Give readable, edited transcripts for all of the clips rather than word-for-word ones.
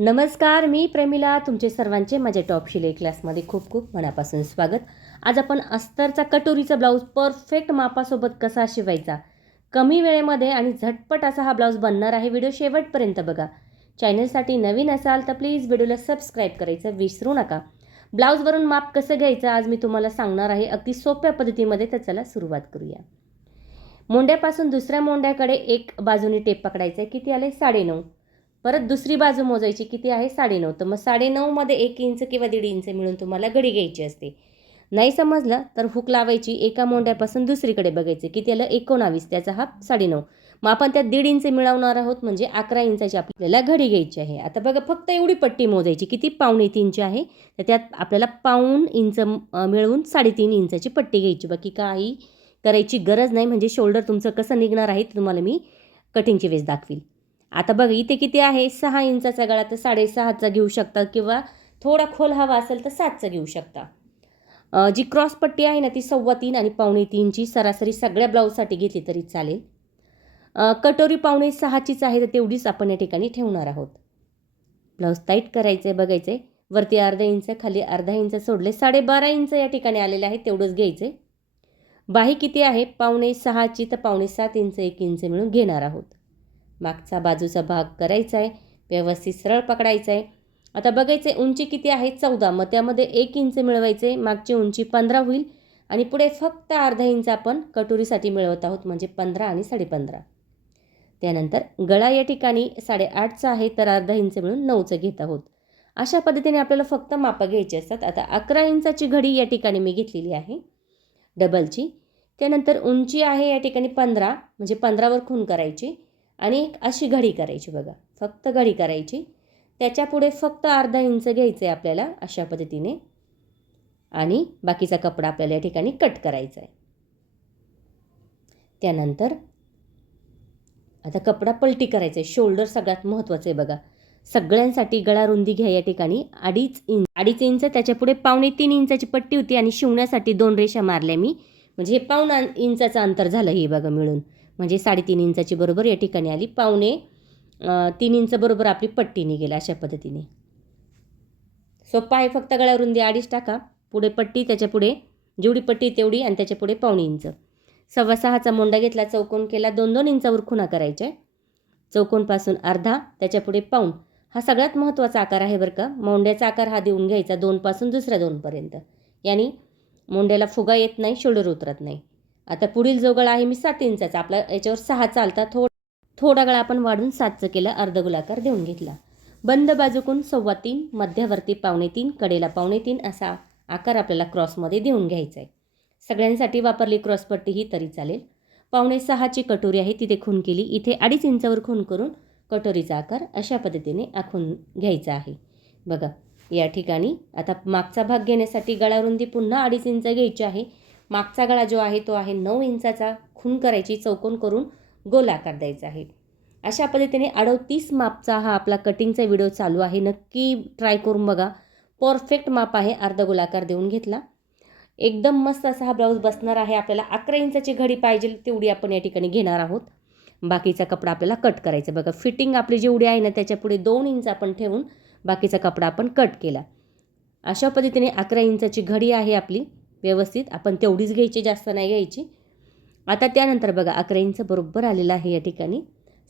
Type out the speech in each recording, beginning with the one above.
नमस्कार, मी प्रेमिला. तुमचे सर्वांचे माझ्या टॉप शिलाई क्लासमध्ये खूप खूप मनापासून स्वागत. आज आपण अस्तरचा कटोरीचा ब्लाऊज परफेक्ट मापासोबत कसा शिवायचा, कमी वेळेमध्ये आणि झटपट असा हा ब्लाऊज बनणार आहे. व्हिडिओ शेवटपर्यंत बघा. चॅनलसाठी नवीन असाल तर प्लीज व्हिडिओला सबस्क्राईब करायचं विसरू नका. ब्लाऊजवरून माप कसं घ्यायचं आज मी तुम्हाला सांगणार आहे अगदी सोप्या पद्धतीमध्ये. तर चला सुरुवात करूया. मोंड्यापासून दुसऱ्या मोंड्याकडे एक बाजूने टेप पकडायचा आहे. किती आले? 9.5. परत दुसरी बाजू मोजायची. किती आहे? 9.5. तर मग 9.5 मध्ये 1 इंच किंवा 1.5 इंच मिळून तुम्हाला घडी घ्यायची असते. नाही समजलं तर हुक लावायची. एका मोंड्यापासून दुसरीकडे बघायचे. किती आलं? 19. त्याचा हा 9.5. मग आपण त्यात 1.5 इंच मिळवणार आहोत, म्हणजे 11 इंचाची आपल्याला घडी घ्यायची आहे. आता बघा, फक्त एवढी पट्टी मोजायची. किती? 2.25 आहे. तर त्यात आपल्याला 1.5 इंच मिळवून 3.5 इंचाची पट्टी घ्यायची. बाकी काही करायची गरज नाही, म्हणजे शोल्डर तुमचं कसं निघणार आहे ते तुम्हाला मी कटिंगची वेळेस दाखवील. आता बघा, इथे किती आहे? 6 इंचाचा गळा, तर 6.5चा घेऊ शकता किंवा थोडा खोल हवा असेल तर 7चा घेऊ शकता. जी क्रॉस पट्टी आहे ना ती 3.25 आणि 2.25ची सरासरी सगळ्या ब्लाऊजसाठी घेतली तरी चालेल. कटोरी 5.6चीच आहे, तर तेवढीच आपण या ठिकाणी ठेवणार आहोत. ब्लाऊज टाईट करायचं आहे. बघायचं आहे, वरती अर्धा इंच, खाली अर्धा इंच सोडले. 12.5 इंच या ठिकाणी आलेलं आहे, तेवढंच घ्यायचं आहे. बाही किती आहे? 5.6ची, तर 5.7 इंच 1 इंच मिळून घेणार आहोत. मागचा बाजूचा भाग करायचा आहे, व्यवस्थित सरळ पकडायचा आहे. आता बघायचं आहे उंची किती आहे? 14. मग त्यामध्ये 1 इंच मिळवायचे. मागची उंची 15 होईल आणि पुढे फक्त अर्धा इंच आपण कटोरीसाठी मिळवत आहोत, म्हणजे 15 आणि 15.5. त्यानंतर गळा या ठिकाणी 8.5चा आहे, तर अर्धा इंच मिळून 9चं घेत आहोत. अशा पद्धतीने आपल्याला फक्त मापं घ्यायची असतात. आता 11 इंचाची घडी या ठिकाणी मी घेतलेली आहे डबलची. त्यानंतर उंची आहे या ठिकाणी 15, म्हणजे 15वर खूण करायची आणि एक अशी घडी करायची. बघा, फक्त घडी करायची. त्याच्यापुढे फक्त अर्धा इंच घ्यायचं आहे आपल्याला अशा पद्धतीने, आणि बाकीचा कपडा आपल्याला या ठिकाणी कट करायचा आहे. त्यानंतर आता कपडा पलटी करायचा आहे. शोल्डर सगळ्यात महत्त्वाचं आहे. बघा, सगळ्यांसाठी गळा रुंदी घ्या या ठिकाणी 2.5 इंच. त्याच्यापुढे 2.25 इंचाची पट्टी होती आणि शिवण्यासाठी 2 रेषा मारल्या मी, म्हणजे हे 1.5 इंचाचं अंतर झालं हे बघा मिळून, म्हणजे 3.5 इंचाची बरोबर या ठिकाणी आली. 3.25 इंच बरोबर आपली पट्टी निघेल अशा पद्धतीने. सोपा आहे. फक्त गळा रुंदी 2.5 टाका, पुढे पट्टी, त्याच्यापुढे जेवढी पट्टी तेवढी, आणि त्याच्यापुढे 1.5 इंच. 6.25चा मोंडा घेतला, चौकोन केला, 2-2 इंचावर खुणा करायच्या. चौकोनपासून अर्धा, त्याच्यापुढे 1.5. हा सगळ्यात महत्त्वाचा आकार आहे बरं का. मोंड्याचा आकार हा देऊन घ्यायचा 2 पासून दुसऱ्या 2पर्यंत, यानी मोंड्याला फुगा येत नाही, शोल्डर उतरत नाही. आता पुढील जो गळा आहे मी 7 इंचाचा, आपला याच्यावर 6 चालता, थोडा गळा आपण वाढून 7चं केलं, अर्धगोलाकार देऊन घेतला. बंद बाजूकून 3.25, मध्यावरती 2.25, कडेला 2.25 असा आकार आपल्याला क्रॉसमध्ये देऊन घ्यायचा आहे. सगळ्यांसाठी वापरली क्रॉसपट्टी ही तरी चालेल. 5.6ची कटोरी आहे, तिथे खूण केली. इथे 2.5 इंचावर खूण करून कटोरीचा आकार अशा पद्धतीने आखून घ्यायचा आहे. बघा, या ठिकाणी आता मागचा भाग घेण्यासाठी गळा रुंदी पुन्हा 2.5 इंच घ्यायची आहे. मागचा गळा जो आहे तो आहे 9 इंचाचा. खूण करायची, चौकोन करून गोल आकार द्यायचा आहे. अशा पद्धतीने 38 मापचा हा आपला कटिंगचा व्हिडिओ चालू आहे. नक्की ट्राय करून बघा. परफेक्ट माप आहे. अर्धा गोलाकार देऊन घेतला. एकदम मस्त असा हा ब्लाऊज बसणार आहे. आपल्याला 11 इंचाची घडी पाहिजे तेवढी आपण या ठिकाणी घेणार आहोत. बाकीचा कपडा आपल्याला कट करायचा. बघा, फिटिंग आपली जेवढी आहे ना त्याच्यापुढे 2 इंच आपण ठेवून बाकीचा कपडा आपण कट केला. अशा पद्धतीने 11 इंचाची घडी आहे आपली. व्यवस्थित आपण तेवढीच घ्यायची, जास्त नाही घ्यायची. आता त्यानंतर बघा, 11 इंच बरोबर आलेला आहे या ठिकाणी.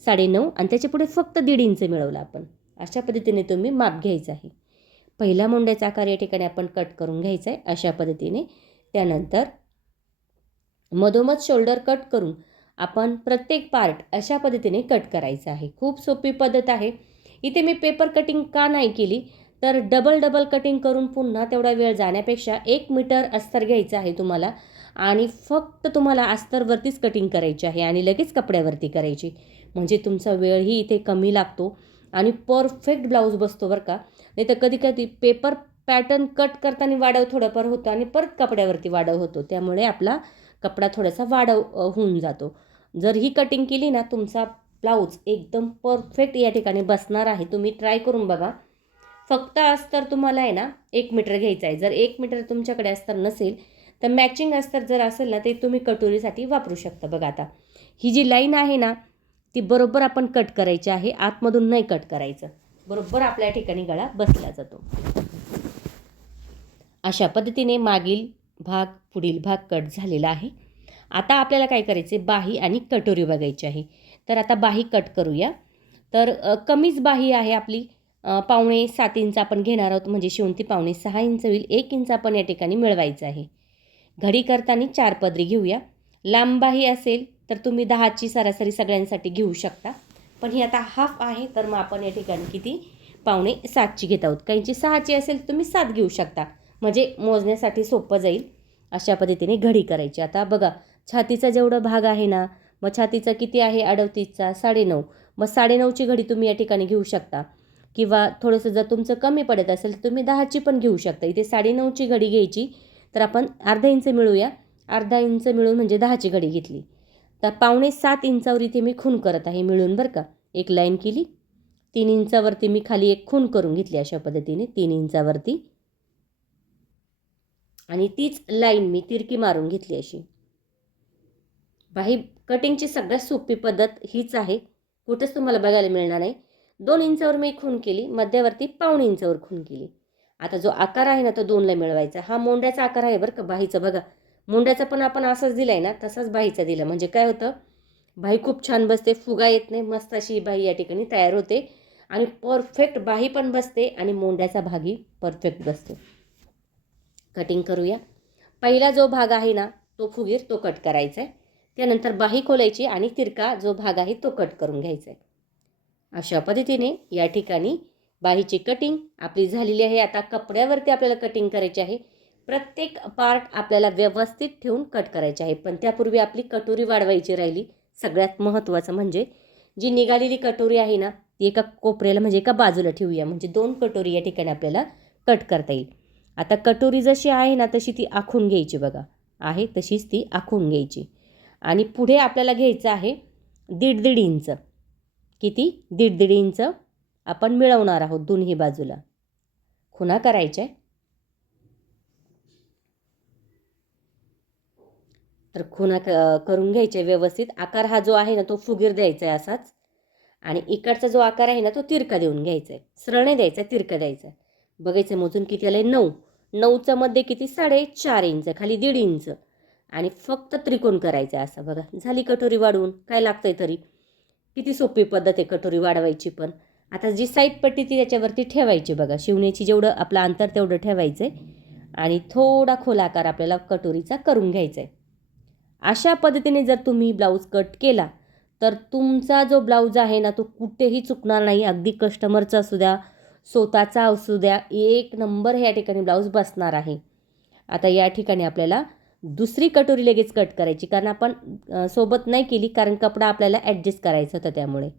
9.5 आणि त्याच्यापुढे फक्त 1.5 इंच मिळवला आपण. अशा पद्धतीने तुम्ही माप घ्यायचं आहे. पहिला मोंड्याचा आकार या ठिकाणी आपण कट करून घ्यायचा आहे अशा पद्धतीने. त्यानंतर मधोमध शोल्डर कट करून आपण प्रत्येक पार्ट अशा पद्धतीने कट करायचा आहे. खूप सोपी पद्धत आहे. इथे मी पेपर कटिंग का नाही केली, तर डबल कटिंग करून पुन्हा तेवढा वेळ जाण्यापेक्षा 1 मीटर अस्तर घ्यायचं आहे तुम्हाला, आणि फक्त तुम्हाला अस्तरवरतीच कटिंग करायची आहे आणि लगेच कपड्यावरती करायची, म्हणजे तुमचा वेळही इथे कमी लागतो आणि परफेक्ट ब्लाऊज बसतो बरं का. नाही तर कधी पेपर पॅटर्न कट करताना वाढव थोडंफार होतं आणि परत कपड्यावरती वाढव होतो, त्यामुळे आपला कपडा थोडासा वाढव होऊन जातो. जर ही कटिंग केली ना, तुमचा ब्लाऊज एकदम परफेक्ट या ठिकाणी बसणार आहे. तुम्ही ट्राय करून बघा. फक्त अस्तर तुम्हाला आहे ना 1 मीटर घ्यायचं आहे. जर 1 मीटर तुमच्याकडे अस्तर नसेल तर मॅचिंग अस्तर जर असेल ना, ते तुम्ही कटोरीसाठी वापरू शकता. बघा, आता ही जी लाईन आहे ना ती बरोबर आपण कट करायची आहे, आतमधून नाही कट करायचं. बरोबर आपल्या ठिकाणी गळा बसला जातो. अशा पद्धतीने मागील भाग पुढील भाग कट झालेला आहे. आता आपल्याला काय करायचे, बाही आणि कटोरी बघायची आहे. तर आता बाही कट करूया. तर कमीच बाही आहे आपली, 5.75 इंच आपण घेणार आहोत, म्हणजे शेवंती 5.6 इंच होईल. 1 इंच आपण या ठिकाणी मिळवायचं आहे. घडी करताना 4 पदरी घेऊया. लांब बाही असेल तर तुम्ही 10ची सरासरी सगळ्यांसाठी घेऊ शकता, पण ही आता हाफ आहे, तर मग आपण या ठिकाणी किती 5.7ची घेत आहोत. काहींची 6ची असेल तर तुम्ही 7 घेऊ शकता, म्हणजे मोजण्यासाठी सोपं जाईल. अशा पद्धतीने घडी करायची. आता बघा, छातीचा जेवढा भाग आहे ना, मग छातीचा किती आहे 38चा 9.5, मग 9.5ची घडी तुम्ही या ठिकाणी घेऊ शकता, किंवा थोडंसं जर तुमचं कमी पडत असेल तर तुम्ही 10ची पण घेऊ शकता. इथे 9.5ची घडी घ्यायची, तर आपण अर्धा इंच मिळूया. अर्धा इंच मिळून म्हणजे 10ची घडी घेतली, तर 5.7 इंचावर इथे मी खून करत आहे मिळून, बरं का. एक लाईन केली, 3 इंचावरती मी खाली एक खून करून घेतली अशा पद्धतीने 3 इंचावरती, आणि तीच लाईन मी तिरकी मारून घेतली अशी. बाही कटिंगची सगळ्यात सोपी पद्धत हीच आहे, कुठेच तुम्हाला बघायला मिळणार नाही. 2 इंचावर मी खून केली, मध्यवर्ती 1.5 इंचावर खून केली. आता जो आकार आहे ना तो 2ला मिळवायचा. हा मोंड्याचा आकार आहे बरं का बाहीचा. बघा, मोंड्याचा पण आपण असंच दिला आहे ना, तसाच बाहीचा दिला, म्हणजे काय होतं, बाही खूप छान बसते, फुगा येत नाही, मस्त अशी बाही या ठिकाणी तयार होते, आणि परफेक्ट बाही पण बसते आणि मोंड्याचा भागही परफेक्ट बसतो. कटिंग करूया. पहिला जो भाग आहे ना तो फुगीर तो कट करायचा आहे. त्यानंतर बाही खोलायची आणि तिरका जो भाग आहे तो कट करून घ्यायचा आहे. अशा पद्धतीने या ठिकाणी बाहीची कटिंग आपली झालेली आहे. आता कपड्यावरती आपल्याला कटिंग करायची आहे. प्रत्येक पार्ट आपल्याला व्यवस्थित ठेवून कट करायचे आहे, पण त्यापूर्वी आपली कटोरी वाढवायची राहिली. सगळ्यात महत्त्वाचं म्हणजे जी निघालेली कटोरी आहे ना ती एका कोपऱ्याला म्हणजे एका बाजूला ठेवूया, म्हणजे 2 कटोरी या ठिकाणी आपल्याला कट करता येईल. आता कटोरी जशी आहे ना तशी ती आखून घ्यायची. बघा, आहे तशीच ती आखून घ्यायची, आणि पुढे आपल्याला घ्यायचं आहे 1.5 इंच. किती? 1.5 इंच आपण मिळवणार आहोत दोन्ही बाजूला. खुणा करायच्या, तर खुणा करून घ्यायच्या व्यवस्थित. आकार हा जो आहे ना तो फुगीर द्यायचा आहे असाच, आणि इकडचा जो आकार आहे ना तो तिरका देऊन घ्यायचा आहे. सरळ नाही द्यायचा, तिरका द्यायचा. बघायचं मोजून किती आलं आहे, 9. 9चं मध्ये किती 4.5 इंच, खाली 1.5 इंच, आणि फक्त त्रिकोण करायचं आहे असं. बघा, झाली कटोरी वाढवून. काय लागतंय तरी, किती सोपी पद्धत आहे कटोरी वाढवायची पण. आता जी साईड पट्टी ती त्याच्यावरती ठेवायची. बघा, शिवण्याची जेवढं आपलं अंतर तेवढं ठेवायचं आहे, आणि थोडा खोल आकार आपल्याला कटोरीचा करून घ्यायचा आहे. अशा पद्धतीने जर तुम्ही ब्लाऊज कट केला तर तुमचा जो ब्लाऊज आहे ना तो कुठेही चुकणार नाही. अगदी कस्टमरचा असू द्या, स्वतःचा असू द्या, एक नंबर या ठिकाणी ब्लाऊज बसणार आहे. आता या ठिकाणी आपल्याला दुसरी कटोरी लगेच कट करायची, कारण आपण सोबत नाही केली, कारण कपडा आपल्याला ॲडजस्ट करायचा होता त्यामुळे.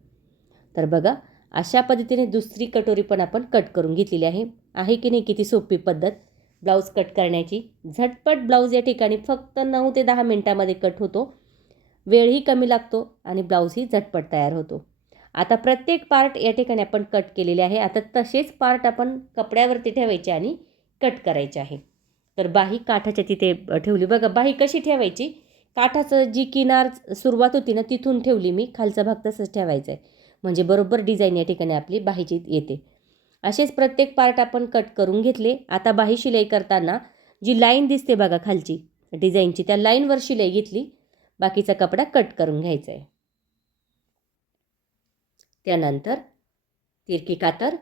तर बघा, अशा पद्धतीने दुसरी कटोरी पण आपण कट करून घेतलेली आहे. आहे की नाही किती सोपी पद्धत ब्लाऊज कट करण्याची. झटपट ब्लाऊज या ठिकाणी फक्त 9 ते 10 मिनटामध्ये कट होतो. वेळही कमी लागतो आणि ब्लाऊजही झटपट तयार होतो. आता प्रत्येक पार्ट या ठिकाणी आपण कट केलेले आहे. आता तसेच पार्ट आपण कपड्यावरती ठेवायचे आणि कट करायचे आहे. तर बाही काठाच्या तिथे ठेवली. बघा, बाही कशी ठेवायची, काठाचं जी किनार सुरुवात होती ना तिथून ठेवली मी, खालचा भाग तसंच ठेवायचा आहे, म्हणजे बरोबर डिझाईन या ठिकाणी आपली बाहीची येते. असेच प्रत्येक पार्ट आपण कट करून घेतले. आता बाही शिलाई करताना जी लाईन दिसते बघा खालची डिझाईनची, त्या लाईनवर शिलाई घेतली, बाकीचा कपडा कट करून घ्यायचा आहे. त्यानंतर तिरकी कातर,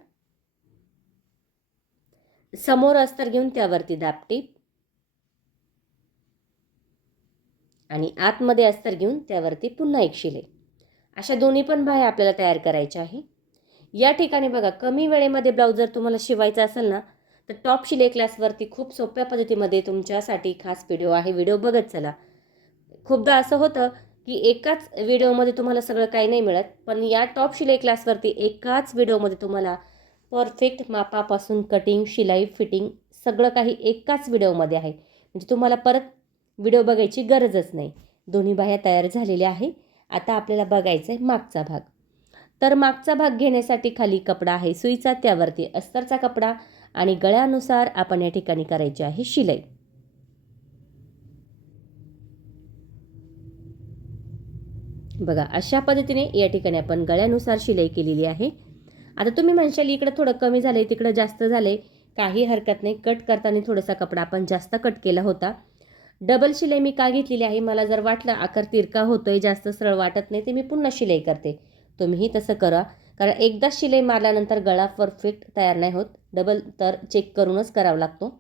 समोर अस्तर घेऊन त्यावरती दाबटीप, आणि आतमध्ये अस्तर घेऊन त्यावरती पुन्हा एक शिलाई. अशा दोन्ही पण बाह्या आपल्याला तयार करायच्या आहे. या ठिकाणी बघा, कमी वेळेमध्ये ब्लाऊज जर तुम्हाला शिवायचा असेल ना तर टॉप शिलाई क्लासवरती खूप सोप्या पद्धतीमध्ये तुमच्यासाठी खास व्हिडिओ आहे, व्हिडिओ बघत चला. खूपदा असं होतं की एकाच व्हिडिओमध्ये तुम्हाला सगळं काही नाही मिळत, पण या टॉप शिलाई क्लासवरती एकाच व्हिडिओमध्ये तुम्हाला परफेक्ट मापापासून कटिंग, शिलाई, फिटिंग सगळं काही एकाच व्हिडिओमध्ये आहे, म्हणजे तुम्हाला परत व्हिडिओ बघायची गरजच नाही. दोन्ही बाह्या तयार झालेल्या आहे. आता आपल्याला बघायचं आहे मागचा भाग. तर मागचा भाग घेण्यासाठी खाली कपडा आहे सुईचा, त्यावरती अस्तरचा कपडा, आणि गळ्यानुसार आपण या ठिकाणी करायची आहे शिलाई. बघा, अशा पद्धतीने या ठिकाणी आपण गळ्यानुसार शिलाई केलेली आहे. आता तुम्ही म्हणशाल इकडं थोडं कमी झालं आहे, तिकडं जास्त झालं आहे, काही हरकत नाही. कट करताना थोडासा कपडा आपण जास्त कट केला होता. डबल शिलाई मी का घेतलेली आहे, मला जर वाटलं आकार तिरका होतोय, जास्त सरळ वाटत नाही, ते मी पुन्हा शिलाई करते. तुम्हीही तसं करा, कारण एकदा शिलाई मारल्यानंतर गळा परफेक्ट तयार नाही होत. डबल तर चेक करूनच करावा लागतो.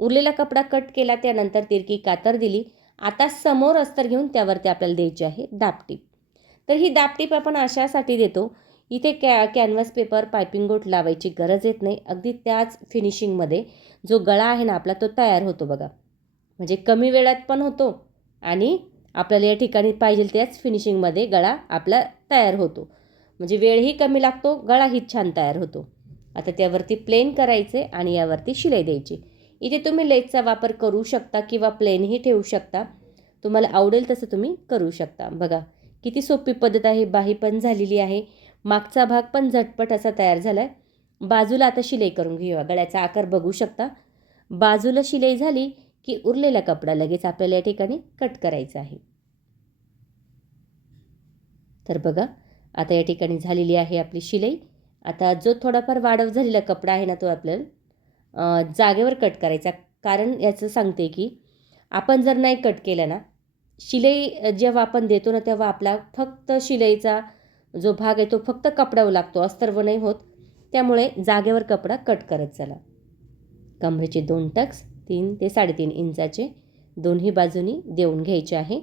उरलेला कपडा कट केला, त्यानंतर तिरकी कातर दिली. आता समोर अस्तर घेऊन त्यावरती आपल्याला द्यायची आहे दाबटीप. तर ही दाबटीप आपण अशासाठी देतो, इथे कॅनव्हास पेपर पायपिंग गोट लावायची गरज येत नाही. अगदी त्याच फिनिशिंगमध्ये जो गळा आहे ना आपला, तो तयार होतो बघा. म्हणजे कमी वेळात पण होतो आणि आपल्याला या ठिकाणी पाहिजे त्याच फिनिशिंगमध्ये गळा आपला तयार होतो. म्हणजे वेळही कमी लागतो, गळाही छान तयार होतो. आता त्यावरती प्लेन करायचे आणि यावरती शिलाई द्यायची. इथे तुम्ही लेसचा वापर करू शकता किंवा प्लेनही ठेवू शकता, तुम्हाला आवडेल तसं तुम्ही करू शकता. बघा किती सोपी पद्धत आहे. बाही पण झालेली आहे, मागचा भाग पण झटपट असा तयार झाला आहे. बाजूला आता शिलाई करून घेऊया. गळ्याचा आकार बघू शकता. बाजूला शिलाई झाली की उरलेला कपडा लगेच आपल्याला या ठिकाणी कट करायचा आहे. तर बघा आता या ठिकाणी झालेली आहे आपली शिलाई. आता जो थोडाफार वाढव झालेला कपडा आहे ना, तो आपल्याला जागेवर कट करायचा. कारण याचं सांगते की आपण जर नाही कट केलं ना, शिलाई जेव्हा आपण देतो ना, तेव्हा आपला फक्त शिलाईचा जो भाग आहे तो फक्त कपड्यावर लागतो, अस्तर्व नाही होत. त्यामुळे जागेवर कपडा कट करत चला. कमरेचे 2 टक्स 3 ते 3.5 इंचाचे दोन्ही बाजूनी देऊन घ्यायचे आहे.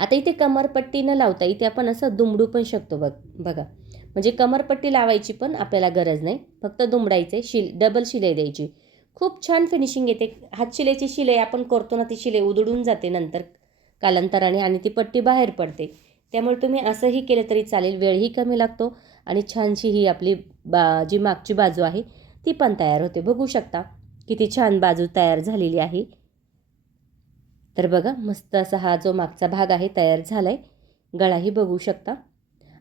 आता इथे कमरपट्टी न लावता इथे आपण असं दुमडू पण शकतो बघा. म्हणजे कमरपट्टी लावायची पण आपल्याला गरज नाही, फक्त दुमडायचे. डबल शिलाई द्यायची. खूप छान फिनिशिंग येते. हातशिलाईची शिलाई आपण करतो ना, ती शिलाई उधळून जाते नंतर कालांतराने आणि ती पट्टी बाहेर पडते. त्यामुळे तुम्ही असंही केलं तरी चालेल, वेळही कमी लागतो आणि छानशी ही आपली जी मागची बाजू आहे ती पण तयार होते. बघू शकता किती छान बाजू तयार झालेली आहे. तर बघा मस्त असा हा जो मागचा भाग आहे तयार झाला आहे. गळाही बघू शकता.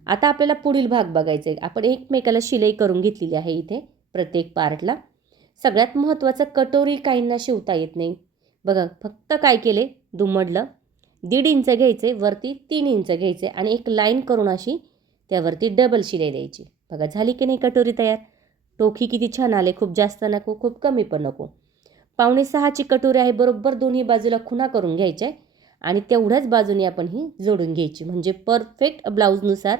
आता आपल्याला पुढील भाग बघायचा आहे. आपण एकमेकाला शिलाई करून घेतलेली आहे इथे प्रत्येक पार्टला. सगळ्यात महत्त्वाचं, कटोरी काहींना शिवता येत नाही. बघा फक्त काय केले, दुमडलं, 1.5 इंच घ्यायचे, वरती 3 इंच घ्यायचे आणि एक लाईन करून अशी त्यावरती डबल शिलाई द्यायची. बघा झाली की नाही कटोरी तयार. टोकी किती छान आले, खूप जास्त नको, खूप कमी पण नको. 5.5 कटोरी आहे. बरोबर दोन्ही बाजूला खुणा करून घ्यायच्या आणि तेवढ्याच बाजूने आपण ही जोडून घ्यायची. म्हणजे परफेक्ट ब्लाऊजनुसार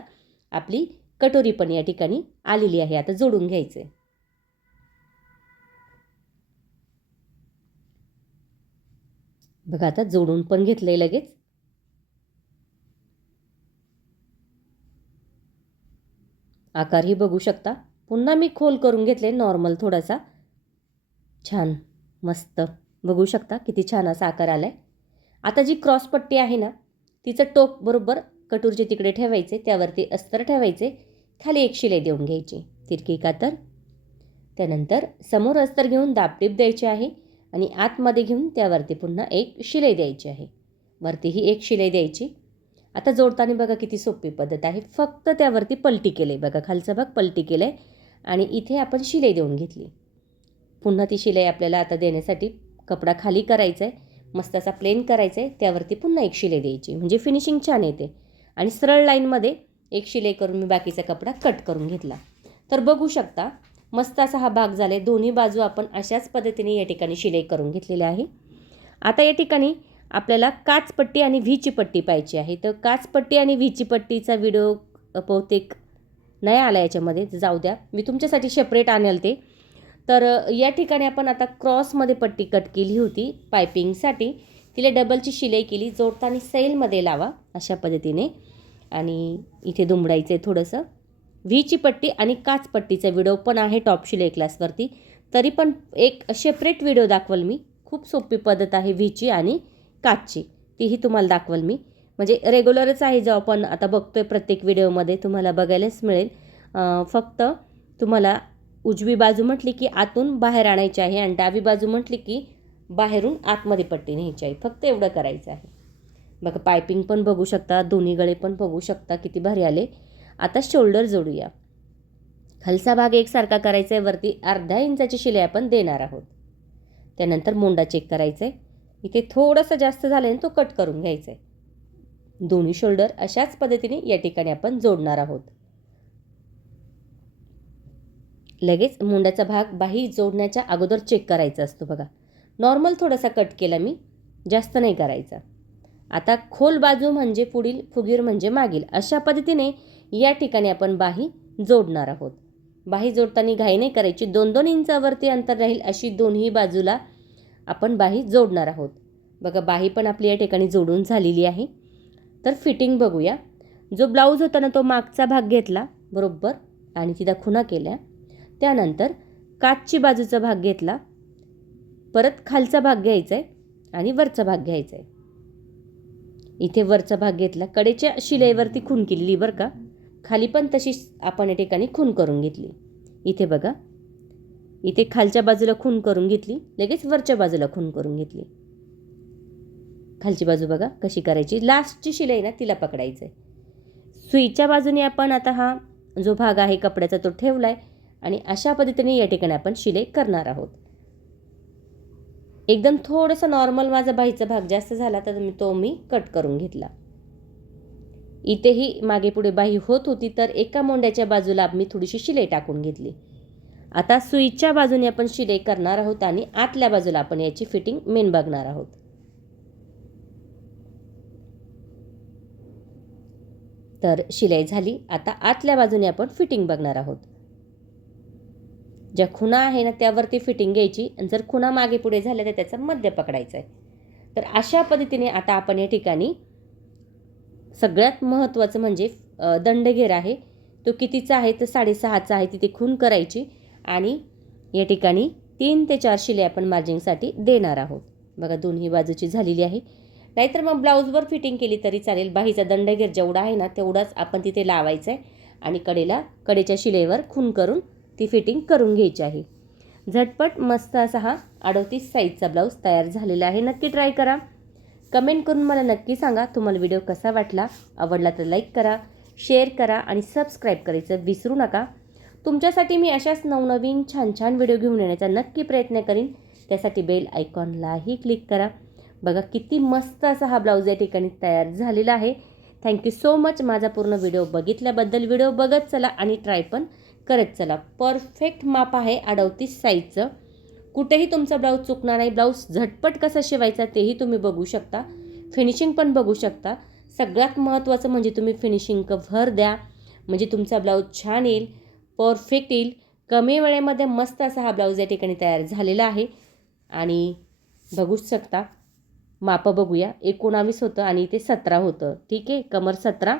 आपली कटोरी पण या ठिकाणी आलेली आहे. आता जोडून घ्यायचे. बघा आता जोडून पण घेतलंय लगेच. आकारही बघू शकता. पुन्हा मी खोल करून घेतले, नॉर्मल थोडासा. छान मस्त बघू शकता किती छान असा आकार आला आहे. आता जी क्रॉसपट्टी आहे ना, तिचं टोक बरोबर कटोरीचे तिकडे ठेवायचे, त्यावरती अस्तर ठेवायचे, खाली एक शिलाई देऊन घ्यायची, तिरकी कातर. त्यानंतर समोर अस्तर घेऊन दाबटीप द्यायची आहे आणि आतमध्ये घेऊन त्यावरती पुन्हा एक शिलाई द्यायची आहे. वरतीही एक शिलाई द्यायची. आता जोडताना बघा किती सोपी पद्धत आहे. फक्त त्यावरती पलटी केले, बघा खालचा भाग पलटी केलं आहे आणि इथे आपण शिलाई देऊन घेतली. पुन्हा ती शिलाई आपल्याला आता देण्यासाठी कपडा खाली करायचा आहे, मस्त असा प्लेन करायचा आहे, त्यावरती पुन्हा एक शिलाई द्यायची. म्हणजे फिनिशिंग छान येते. आणि सरळ लाईनमध्ये एक शिलाई करून मी बाकीचा कपडा कट करून घेतला. तर बघू शकता मस्त असा हा भाग झाला आहे. दोन्ही बाजू आपण अशाच पद्धतीने या ठिकाणी शिलाई करून घेतलेली आहे. आता या ठिकाणी आपल्याला काचपट्टी आणि व्हीची पट्टी पाहिजे आहे. तर काचपट्टी आणि व्हीची पट्टीचा व्हिडिओ बहुतेक नाही आला याच्यामध्ये, जाऊ द्या, मी तुमच्यासाठी सेपरेट आणेल ते. तर या ठिकाणी आपण आता क्रॉसमध्ये पट्टी कट केली होती पायपिंगसाठी, तिला डबलची शिलाई केली. जोडताना सैलमध्ये लावा अशा पद्धतीने आणि इथे दुमडायचं आहे थोडंसं. व्हीची पट्टी आणि काचपट्टीचा व्हिडिओ पण आहे टॉप शिलाई क्लासवरती, तरी पण एक सेपरेट व्हिडिओ दाखवल मी. खूप सोपी पद्धत आहे व्हीची आणि काचची, तीही तुम्हाला दाखवल मी. म्हणजे रेग्युलरच आहे, जो आपण आता बघतोय प्रत्येक व्हिडिओमध्ये तुम्हाला बघायलाच मिळेल. फक्त तुम्हाला उजवी बाजू म्हटली की आतून बाहेर आणायची आहे आणि डावी बाजू म्हटली की बाहेरून आतमध्ये पट्टी न्यायची आहे. फक्त एवढं करायचं आहे. बघा पायपिंग पण बघू शकता, दोन्ही गळे पण बघू शकता किती भारी आले. आता शोल्डर जोडूया. खालचा भाग एकसारखा करायचा आहे, वरती अर्धा इंचाची शिलाई आपण देणार आहोत. त्यानंतर मोंडा चेक करायचा आहे. इथे थोडंसं जास्त झालं आहे, तो कट करून घ्यायचा आहे. दोन्ही शोल्डर अशाच पद्धतीने या ठिकाणी आपण जोडणार आहोत. लगेच मुंड्याचा भाग बाही जोडण्याच्या अगोदर चेक करायचा असतो बघा. नॉर्मल थोडासा कट केला मी, जास्त नाही करायचा. आता खोल बाजू म्हणजे पुढील, फुगीर म्हणजे मागील, अशा पद्धतीने या ठिकाणी आपण बाही जोडणार आहोत. बाही जोडताना घाई नाही करायची. 2-2 इंचावरती अंतर राहील अशी दोन्ही बाजूला आपण बाही जोडणार आहोत. बघा बाही पण आपली या ठिकाणी जोडून झालेली आहे. तर फिटिंग बघूया. जो ब्लाऊज होता ना तो मागचा भाग घेतला बरोबर आणि तिथं खुणा केल्या. त्यानंतर काचची बाजूचा भाग घेतला, परत खालचा भाग घ्यायचा आहे आणि वरचा भाग घ्यायचा आहे. इथे वरचा भाग घेतला, कडेच्या शिलाईवरती खूण केलेली बरं का. खाली पण तशीच आपण या ठिकाणी खूण करून घेतली. इथे बघा, इथे खालच्या बाजूला खूण करून घेतली, लगेच वरच्या बाजूला खूण करून घेतली. खालची बाजू बघा कशी करायची, लास्टची शिलाई ना तिला पकडायचं आहे. सुईच्या बाजूने आपण आता हा जो भाग आहे कपड्याचा तो ठेवला आहे आणि अशा पद्धतीने या ठिकाणी आपण शिलाई करणार आहोत. एकदम थोडंसं नॉर्मल माझा बाहीचा भाग जास्त झाला तर मी कट करून घेतला. इथेही मागे पुढे बाही होत होती तर एका मोंड्याच्या बाजूला मी थोडीशी शिलाई टाकून घेतली. आता सुईच्या बाजूने आपण शिलाई करणार आहोत आणि आतल्या बाजूला आपण याची फिटिंग मेन बघणार आहोत. तर शिलाई झाली. आता आतल्या बाजूने आपण फिटिंग बघणार आहोत. ज्या खुणा आहे ना त्यावरती फिटिंग घ्यायची आणि जर खुणा मागे पुढे झाल्या तर त्याचा मध्य पकडायचा आहे. तर अशा पद्धतीने आता आपण या ठिकाणी सगळ्यात महत्त्वाचं म्हणजे दंडघेर आहे तो कितीचा आहे तर 6.5चा आहे. तिथे खूण करायची आणि या ठिकाणी 3 ते 4 शिलाई आपण मार्जिंगसाठी देणार आहोत. बघा दोन्ही बाजूची झालेली आहे. नाहीतर मग ब्लाऊजवर फिटिंग केली तरी चालेल. बाहीचा दंडघेर जेवढा आहे ना तेवढाच आपण तिथे लावायचा आहे आणि कडेच्या शिलाईवर खूण करून ती फिटिंग करून घ्यायची आहे. झटपट मस्त असा हा 38 साईजचा ब्लाऊज तयार झालेला आहे. नक्की ट्राय करा. कमेंट करून मला नक्की सांगा तुम्हाला व्हिडिओ कसा वाटला. आवडला तर लाईक करा, शेअर करा आणि सबस्क्राईब करायचं विसरू नका. तुमच्यासाठी मी अशाच नवनवीन छान छान व्हिडिओ घेऊन येण्याचा नक्की प्रयत्न करीन. त्यासाठी बेल आयकॉनलाही क्लिक करा. बघा किती मस्त असा हा ब्लाऊज या ठिकाणी तयार झालेला आहे. थँक्यू सो मच माझा पूर्ण व्हिडिओ बघितल्याबद्दल. व्हिडिओ बघत चला आणि ट्राय पण करत चला. परफेक्ट माप आहे 38 साईजचं. कुठेही तुमचा ब्लाऊज चुकणार नाही. ब्लाऊज झटपट कसा शिवायचा तेही तुम्ही बघू शकता, फिनिशिंग पण बघू शकता. सगळ्यात महत्त्वाचं म्हणजे तुम्ही फिनिशिंग भर द्या म्हणजे तुमचा ब्लाऊज छान येईल, परफेक्ट येईल. कमी वेळेमध्ये मस्त असा हा ब्लाऊज या ठिकाणी तयार झालेला आहे आणि बघूच शकता. मापं बघूया. 19 होतं आणि इथे 17 होतं. ठीक आहे, कमर 17